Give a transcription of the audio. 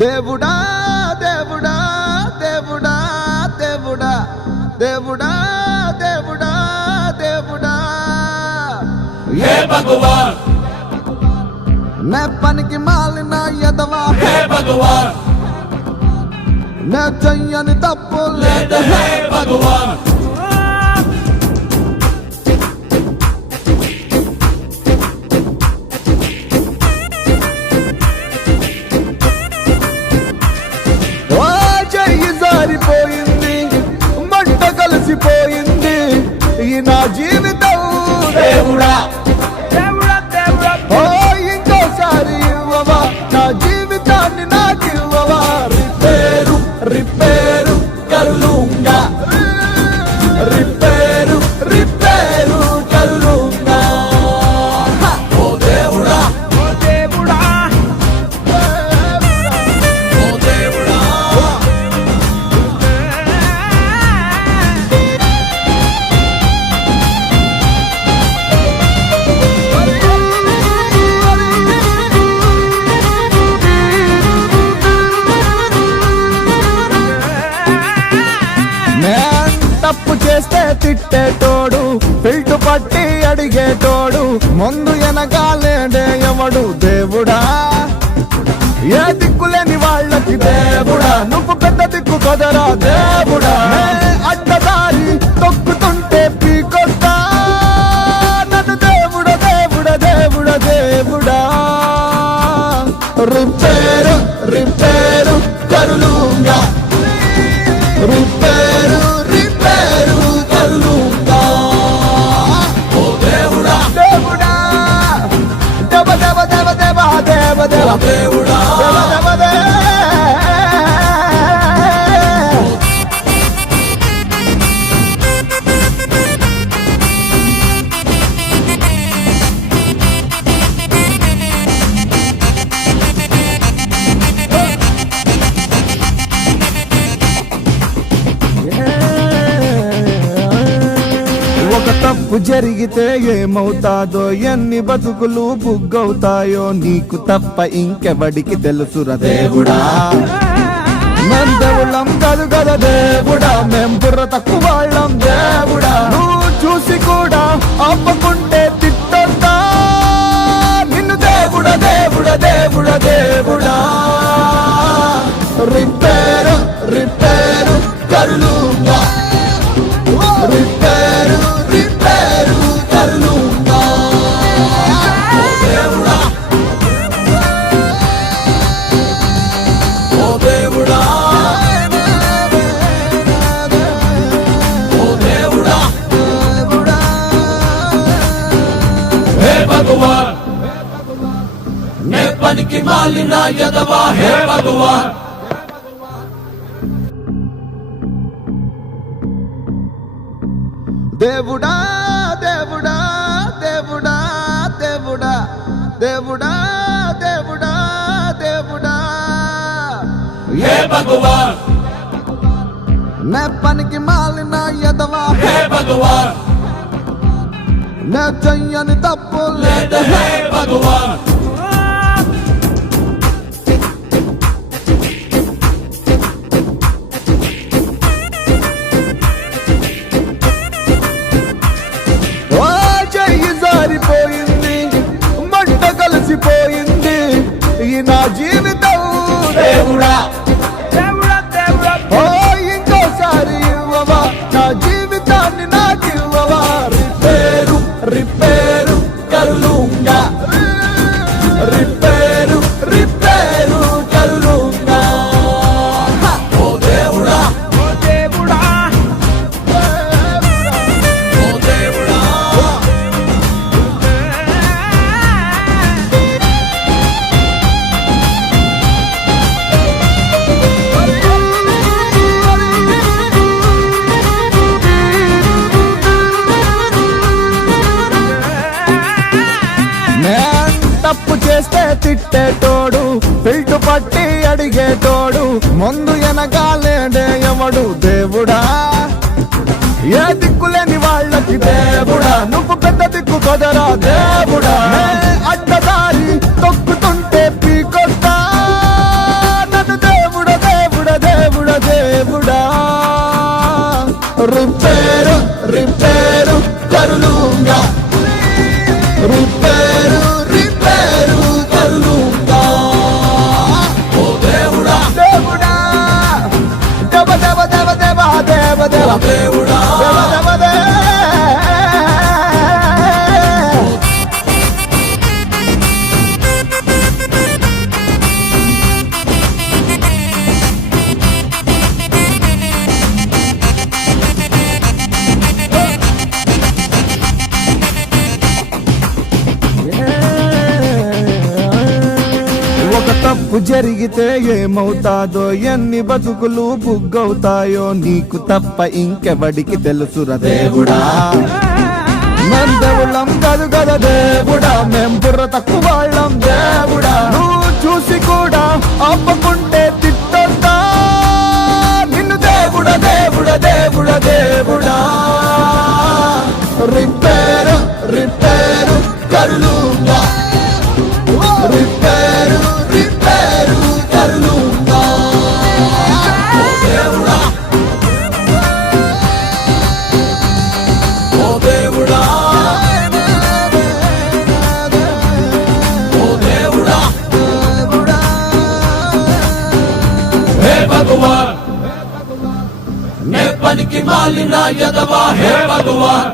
దేవుడా దేవుడా దేవుడా దేవుడా దేవుడా దేవుడా దేవుడా हे भगवान मैं పనికి మాలిన యదవా हे भगवान मैं చెయ్యని తప్పు లేదు हे भगवान ఓ చెయ్యి జారిపోయింది మంట కలిసిపోయింది ఈ నా జీవితం దేవుడా ఓ ఇంకోసారి ఇవ్వవా నా జీవితాన్ని నాకు ఇవ్వవా रिपेरू रिपेरू कर लूंगा रिपेरू रिपेरू कर लूंगा ओ దేవుడా ఓ దేవుడా ओ దేవుడా నేను తప్పు చేస్తే తిట్టేటోడు పిల్టు పట్టి అడిగేటోడు ముందు వెనకాలేడే ఎవడు దేవుడా ఏ దిక్కులేని వాళ్ళకి దేవుడా నువ్వు పెద్ద దిక్కు కదరా దేవుడా అడ్డదారి తొక్కుతుంటే పీకొస్తా నన్ను దేవుడా దేవుడా దేవుడా దేవుడా रिपेरू रिपेरू कर लूंगा रिपेरू रिपेरू कर लूंगा ओ దేవుడా దేవుడా దేవ దేవ దేవ దేవ దేవ దేవ ओ దేవుడా దేవ దేవ దేవ ఒక తప్పు జరిగితే ఏమవుతాదో ఎన్ని బతుకులు బుగ్గవుతాయో నీకు తప్ప ఇంకెవడికి తెలుసురా దేవుడా మేం దేవుళ్ళం కాదు కదా దేవుడా మేం బుర్ర తక్కువ వాళ్ళం దేవుడా నువ్వు చూసి కూడా ఆపకుంటే తిట్టొద్దా నిన్ను దేవుడా దేవుడా దేవుడా దేవుడా रिपेरू रिपेरू कर लूंगा रिपेरू रिपेरू कर लूंगा ओ దేవుడా ओ దేవుడా ओ దేవుడా हे भगवान मैं పనికి మాలిన యదవా हे भगवान దేవుడా దేవుడా దేవుడా దేవుడా దేవుడా దేవుడా దేవుడా हे भगवान मैं పనికి మాలిన యదవా हे भगवान मैं చెయ్యని తప్పు లేదు हे भगवान ఓ చెయ్యి జారిపోయింది మంట కలిసిపోయింది ఈ నా జీవితం దేవుడా ఓ ఇంకోసారి ఇవ్వవా నా జీవితాన్ని నాకు ఇవ్వవా रिपेरू रिपेरू कर लूंगा रिपेरू रिपेरू कर लूंगा ओ దేవుడా ఓ దేవుడా ओ దేవుడా నేను తప్పు చేస్తే తిట్టేటోడు పిల్టు పట్టి అడిగేటోడు ముందు వెనకాలేడే ఎవడు దేవుడా ఏ దిక్కులేని వాళ్ళకి దేవుడా నువ్వు పెద్ద దిక్కు కదరా దేవుడా తప్పు జరిగితే ఏమవుతాదో, ఎన్ని బతుకులు బుగ్గవుతాయో నీకు తప్ప ఇంకెవడికి తెలుసురా దేవుడా. మేం దేవుళ్ళం కాదు కదా దేవుడా, మేం బుర్ర తక్కువ వాళ్ళం దేవుడా. నువ్వు చూసి కూడా ఆపకుంటే తిట్టొద్దా నిన్ను దేవుడా దేవుడా దేవుడా దేవుడా. రిపేరు రిపేరు కరులుంగా, రిపేరు రిపేరు కరులుంగా. ఓ దేవుడా ఓ దేవుడా ఓ దేవుడా హే భగవాన్ నే పనికి మాలిన యదవా హే భగవాన్